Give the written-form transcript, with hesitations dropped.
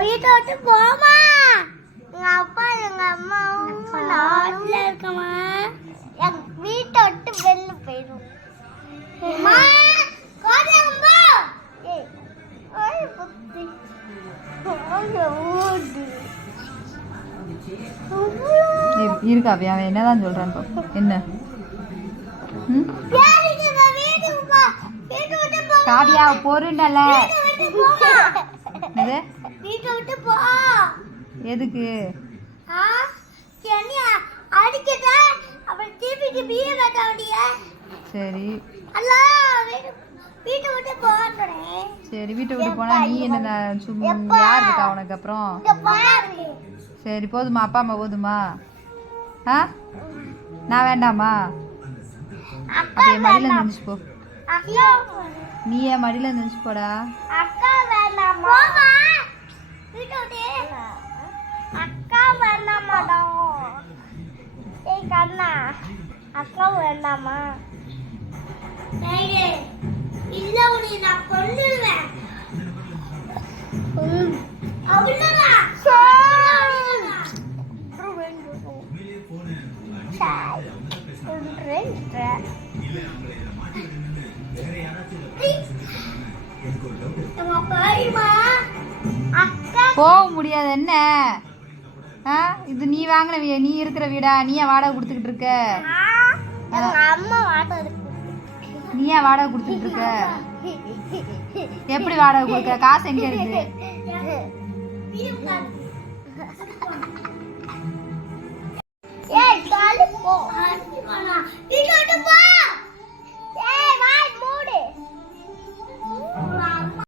வீட்டை விட்டு போமா, எங்க அப்பா எங்க அம்மா நாட்டுல இருக்கமா, எங்க வீட்டை விட்டு வெளில போயிடும். இருக்கா அவன் என்னதான் சொல்றான் என்ன காவியா பொருண்டல எதுக்கு சரி சரி வீட்டை விட்டு போனா நீ என்ன யார் இருக்கா உனக்கு அப்புறம் சரி போதுமா அப்பா அம்மா போதுமா ஆ நான் வேண்டாமா அப்ப என் மடியில நினைச்சு போ நீ என் மடியில நினைச்சு போடா அக்கா வேண்டாமா அக்கா வேண்டாமாடா ஏய் கண்ணா அக்கா வேண்டாமா இல்ல உன்னை நான் கொன்னுடுவேன் அவ்வளவுதான் போக முடியாது என்ன இது நீ வாங்கின நீ இருக்கிற வீடா நீ ஏன் வாடகை கொடுத்துக்கிட்டு இருக்க நீ ஏன் வாடகை கொடுத்துட்டு இருக்க எப்படி வாடகை கொடுக்க காசு எங்க இருக்கு ஏய்